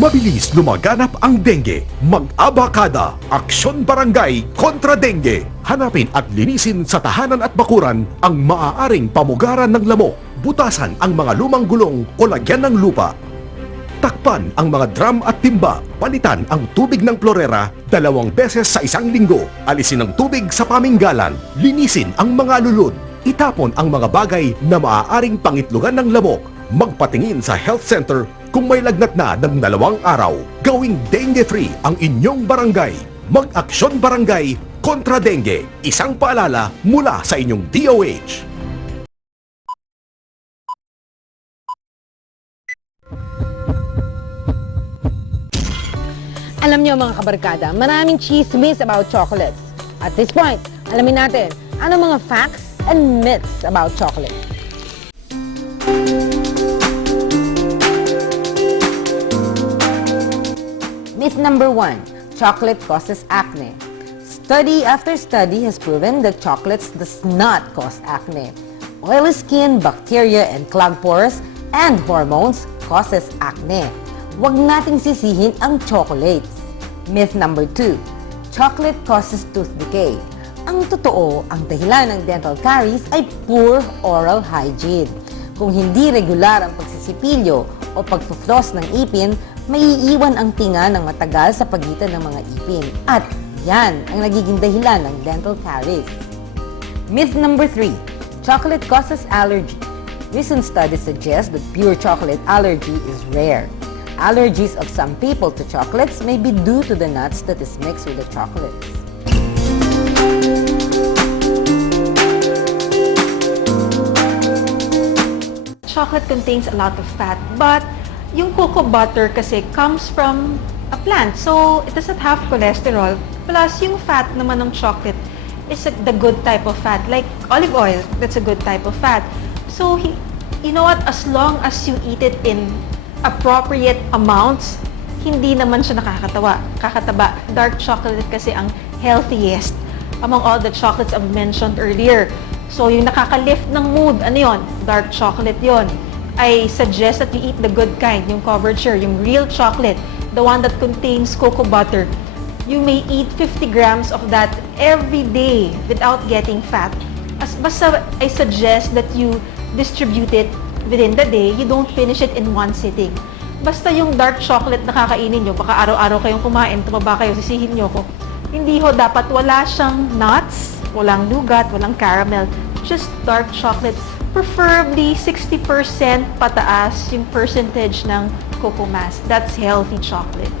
Mabilis lumaganap ang dengue. Mag-abakada, Aksyon Barangay kontra dengue. Hanapin at linisin sa tahanan at bakuran ang maaaring pamugaran ng lamok. Butasan ang mga lumang gulong o lagyan ng lupa. Takpan ang mga drum at timba. Palitan ang tubig ng klorera 2 beses sa isang linggo. Alisin ang tubig sa paminggalan. Linisin ang mga lulod. Itapon ang mga bagay na maaaring pangitlugan ng lamok. Magpatingin sa health center kung may lagnat na ng 2 araw. Gawing dengue-free ang inyong barangay. Mag-Aksyon Barangay kontra dengue. Isang paalala mula sa inyong DOH. Alam niyo mga kabarkada, maraming chismis about chocolates. At this point, alamin natin ano mga facts and myths about chocolate. Myth number 1, chocolate causes acne. Study after study has proven that chocolates does not cause acne. Oily skin, bacteria, and clogged pores, and hormones causes acne. Huwag nating sisihin ang chocolates. Myth number 2, chocolate causes tooth decay. Ang totoo, ang dahilan ng dental caries ay poor oral hygiene. Kung hindi regular ang pagsisipilyo o pagfufloss ng ipin, maiiwan ang tinga ng matagal sa pagitan ng mga ipin. At yan ang nagiging dahilan ng dental caries. Myth number 3, chocolate causes allergy. Recent studies suggest that pure chocolate allergy is rare. Allergies of some people to chocolates may be due to the nuts that is mixed with the chocolates. Chocolate contains a lot of fat, but yung cocoa butter kasi comes from a plant, so it doesn't have cholesterol. Plus, yung fat naman ng chocolate is the good type of fat, like olive oil, that's a good type of fat. So, you know what, as long as you eat it in appropriate amounts, hindi naman siya kakataba. Dark chocolate kasi ang healthiest among all the chocolates I've mentioned earlier. So, yung nakaka-lift ng mood, ano yon? Dark chocolate yon. I suggest that you eat the good kind, yung covered share, yung real chocolate, the one that contains cocoa butter. You may eat 50 grams of that every day without getting fat. Basta I suggest that you distribute it within the day, you don't finish it in one sitting. Basta yung dark chocolate na kakainin nyo, baka araw-araw kayong kumain, tumaba kayo, sisihin nyo ko. Hindi ho, dapat wala siyang nuts, walang nougat, walang caramel, just dark chocolate. Preferably 60% pataas yung percentage ng cocoa mass. That's healthy chocolate.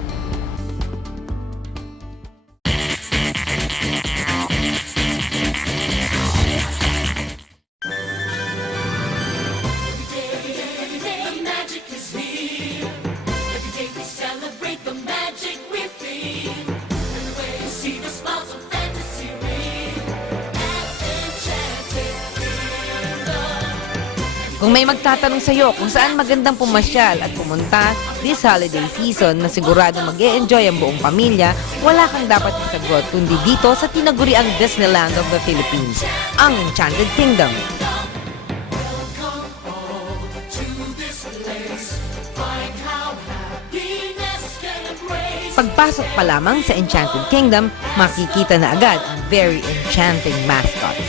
Kung may magtatanong sa iyo kung saan magandang pumasyal at pumunta this holiday season na sigurado mag-e-enjoy ang buong pamilya, wala kang dapat isagot kundi dito sa tinaguriang Disneyland of the Philippines, ang Enchanted Kingdom. Pagpasok pa lamang sa Enchanted Kingdom, makikita na agad ang very enchanting mascots.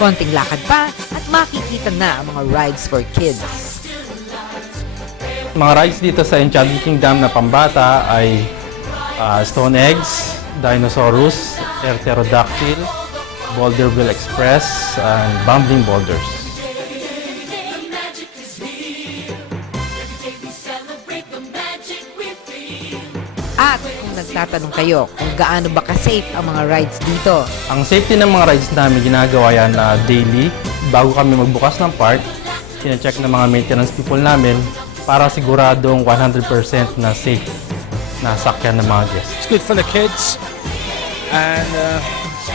Konting lakad pa at makikita na ang mga rides for kids. Mga rides dito sa Enchanted Kingdom na pambata ay Stone Eggs, Dinosaurus, Air Pterodactyl, Boulderville Express, and Bumbling Boulders. At kung nagtatanong kayo kung gaano ba ka-safe ang mga rides dito, Ang safety ng mga rides namin ginagawa yan daily. Bago kami magbukas ng park, sine-check ng mga maintenance people namin para siguradong 100% na safe na sakyan ng mga guests. It's good for the kids and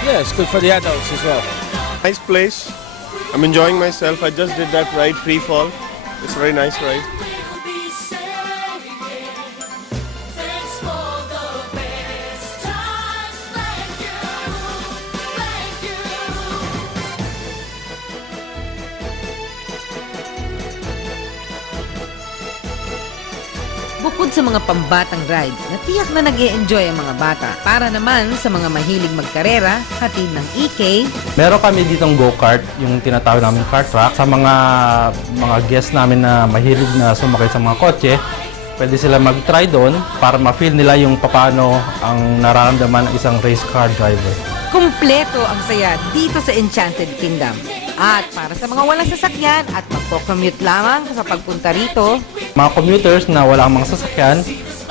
yeah, it's good for the adults as well. Nice place. I'm enjoying myself. I just did that ride pre-fall. It's a very nice ride. Bukod sa mga pambatang rides, natiyak na nag-e-enjoy ang mga bata. Para naman sa mga mahilig magkarera, hatid ng EK, Meron kami ditong go-kart, yung tinatawag namin kart track. Sa mga guests namin na mahilig na sumakay sa mga kotse, pwede sila mag-try doon para ma-feel nila yung paano ang nararamdaman ng isang race car driver. kumpleto ang saya dito sa Enchanted Kingdom. At para sa mga walang sasakyan at magpo-commute lamang sa pagpunta rito, Mga commuters na wala mga sasakyan,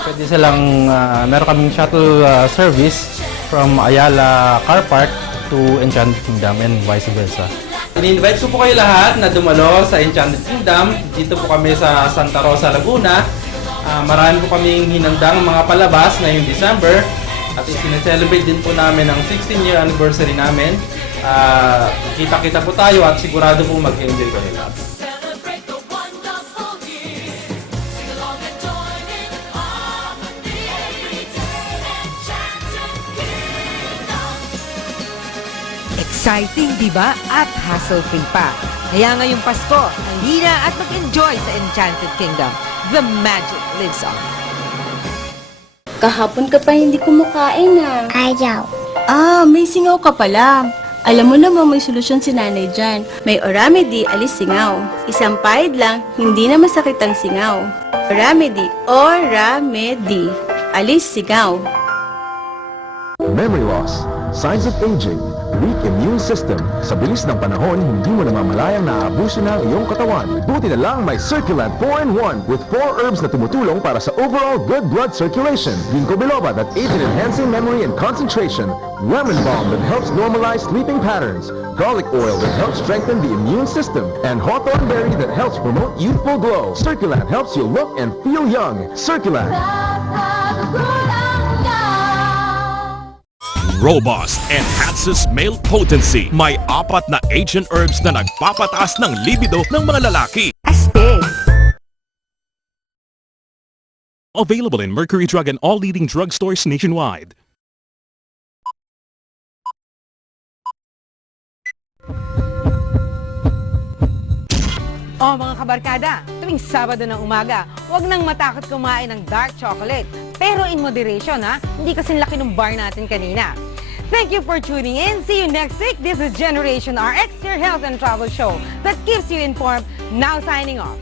pwede silang, meron kaming shuttle service from Ayala Car Park to Enchanted Kingdom and vice versa. In-invite ko po kayo lahat na dumalo sa Enchanted Kingdom. Dito po kami sa Santa Rosa, Laguna. Marami po kaming hinandang mga palabas ngayong December. At sineselebrate din po namin ang 16-year anniversary namin. Kita-kita po tayo at sigurado po mag-enjoy kayo lahat. exciting, di ba? At hassle-free pa. Kaya ngayong Pasko, halina at mag-enjoy sa Enchanted Kingdom. The magic lives on. Kahapon ka pa hindi kumakain ah. Ayaw. Ah, may singaw ka pala. Alam mo namang may solusyon si nanay dyan. May Oramedy alis singaw. Isang pahid lang, hindi na masakit ang singaw. Oramedy alis singaw. Memory loss, signs of aging, weak immune system. Sa bilis ng panahon, hindi mo namamalayang naaabuso na ang iyong katawan. Buti na lang may Circulant 4-in-1 with 4 herbs na tumutulong para sa overall good blood circulation. Ginkgo biloba that aids in enhancing memory and concentration. Lemon balm that helps normalize sleeping patterns. Garlic oil that helps strengthen the immune system. And hawthorn berry that helps promote youthful glow. Circulant helps you look and feel young. Circulant. Robust enhances male potency. May 4 na ancient herbs na nagpapataas ng libido ng mga lalaki. Available in Mercury Drug and all leading drugstores nationwide. O mga kabarkada, tuwing Sabado ng umaga, huwag nang matakot kumain ng dark chocolate. Pero in moderation ha, hindi kasing laki ng bar natin kanina. Thank you for tuning in. See you next week. This is Generation RX, your health and travel show that keeps you informed. Now signing off.